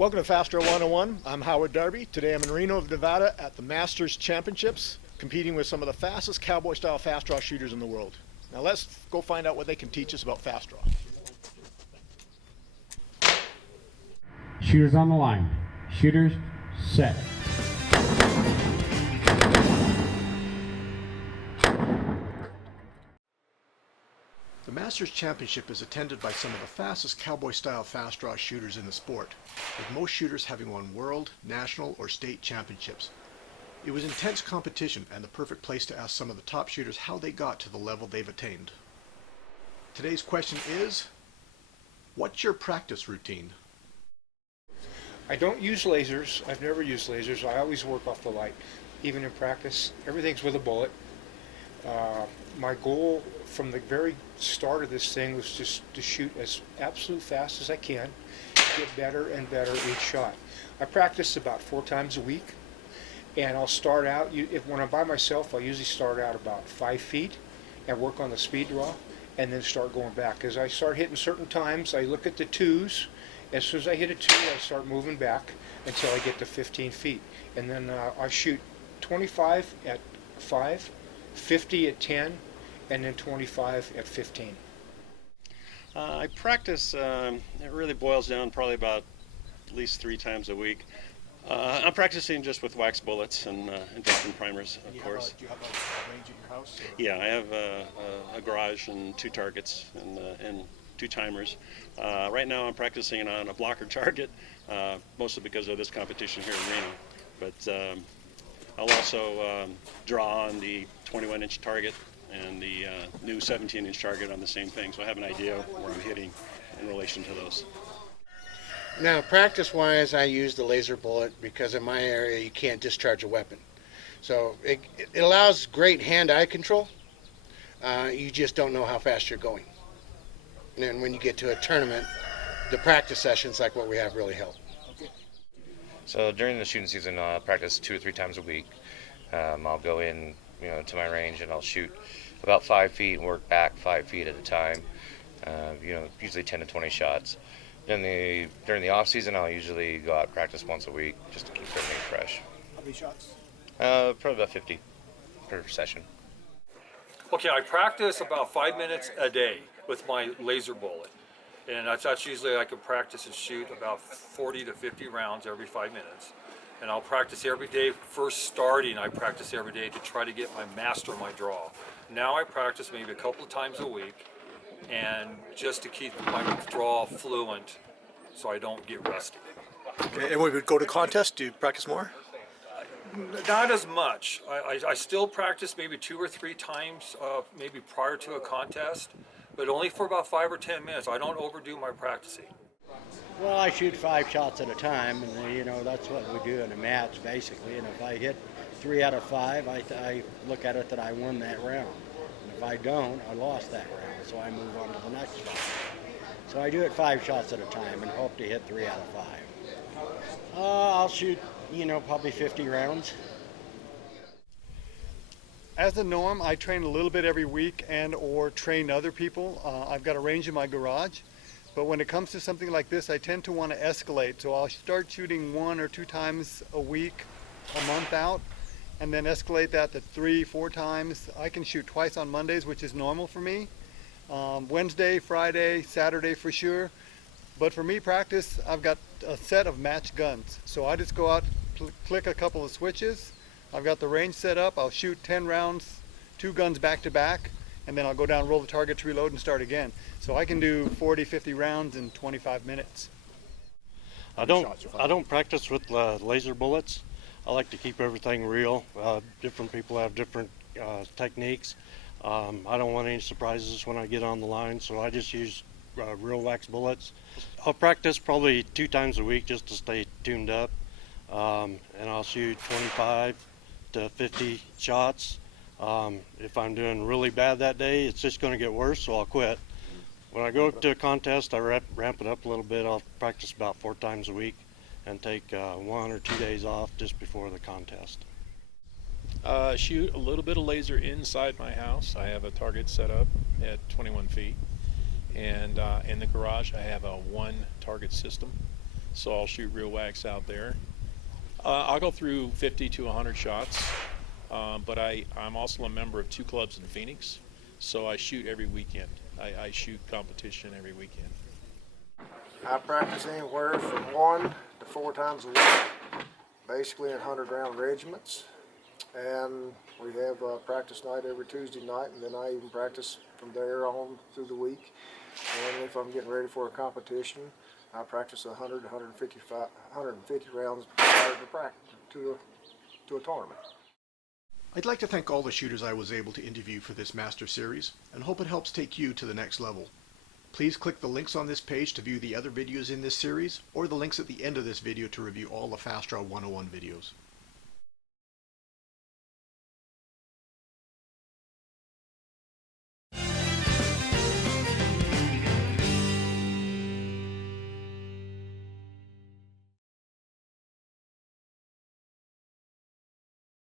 Welcome to Fast Draw 101. I'm Howard Darby. Today I'm in Reno, Nevada at the Masters Championships, competing with some of the fastest cowboy style fast draw shooters in the world. Now let's go find out what they can teach us about fast draw. Shooters on the line. Shooters, set. The Masters Championship is attended by some of the fastest cowboy-style fast draw shooters in the sport, with most shooters having won world, national, or state championships. It was intense competition and the perfect place to ask some of the top shooters how they got to the level they've attained. Today's question is, what's your practice routine? I don't use lasers. I've never used lasers. I always work off the light, even in practice. Everything's with a bullet. My goal from the very start of this thing was just to shoot as absolute fast as I can, get better and better each shot. I practice about 4 times a week, and I'll start out, when I'm by myself, I'll usually start out about 5 feet and work on the speed draw, and then start going back. As I start hitting certain times, I look at the 2s. As soon as I hit a 2, I start moving back until I get to 15 feet. And then I shoot 25 at 5, 50 at 10, and then 25 at 15. I practice, it really boils down probably about at least 3 times a week. I'm practicing just with wax bullets and dropping primers, of course. Do you have a range at your house? Or? Yeah, I have a garage and 2 targets and 2 timers. Right now I'm practicing on a blocker target, mostly because of this competition here in Reno. But I'll also draw on the 21-inch target and the new 17-inch target on the same thing, so I have an idea where I'm hitting in relation to those. Now, practice-wise, I use the laser bullet because in my area you can't discharge a weapon. So it allows great hand-eye control. You just don't know how fast you're going. And then when you get to a tournament, the practice sessions like what we have really help. So during the shooting season, I'll practice 2 or 3 times a week. I'll go in, to my range, and I'll shoot about 5 feet and work back 5 feet at a time. Usually 10 to 20 shots. During the off season, I'll usually go out and practice once a week just to keep everything fresh. How many shots? Probably about 50 per session. Okay, I practice about 5 minutes a day with my laser bullet. And that's usually I can practice and shoot about 40 to 50 rounds every 5 minutes. And I'll practice every day. First starting, I practice every day to try to master my draw. Now I practice maybe a couple of times a week, and just to keep my draw fluent so I don't get rusty. Okay, and when we go to contests, do you practice more? Not as much. I still practice maybe 2 or 3 times, maybe prior to a contest, but only for about 5 or 10 minutes. I don't overdo my practicing. Well, I shoot 5 shots at a time, and that's what we do in a match, basically. And if I hit 3 out of 5, I look at it that I won that round. And if I don't, I lost that round, so I move on to the next one. So I do it 5 shots at a time and hope to hit 3 out of 5. I'll shoot, probably 50 rounds. As a norm, I train a little bit every week and or train other people. I've got a range in my garage. But when it comes to something like this, I tend to want to escalate. So I'll start shooting 1 or 2 times a week, a month out, and then escalate that to 3, 4 times. I can shoot twice on Mondays, which is normal for me. Wednesday, Friday, Saturday for sure. But for me, practice, I've got a set of match guns. So I just go out, click a couple of switches. I've got the range set up. I'll shoot 10 rounds, 2 guns back to back, and then I'll go down, roll the target to reload, and start again. So I can do 40, 50 rounds in 25 minutes. I don't practice with laser bullets. I like to keep everything real. Different people have different techniques. I don't want any surprises when I get on the line, so I just use real wax bullets. I'll practice probably 2 times a week just to stay tuned up, and I'll shoot 25 to 50 shots. If I'm doing really bad that day, it's just going to get worse, so I'll quit. When I go to a contest, I ramp it up a little bit. I'll practice about 4 times a week and take 1 or 2 days off just before the contest. Shoot a little bit of laser inside my house. I have a target set up at 21 feet. And in the garage, I have a 1 target system. so I'll shoot real wax out there. I'll go through 50 to 100 shots, but I'm also a member of 2 clubs in Phoenix, so I shoot every weekend. I shoot competition every weekend. I practice anywhere from 1 to 4 times a week, basically in 100-round regiments. And we have a practice night every Tuesday night, and then I even practice from there on through the week. And if I'm getting ready for a competition, I practice 100 to 150 rounds prior to a tournament. I'd like to thank all the shooters I was able to interview for this Master Series, and hope it helps take you to the next level. Please click the links on this page to view the other videos in this series, or the links at the end of this video to review all the Fast Draw 101 videos.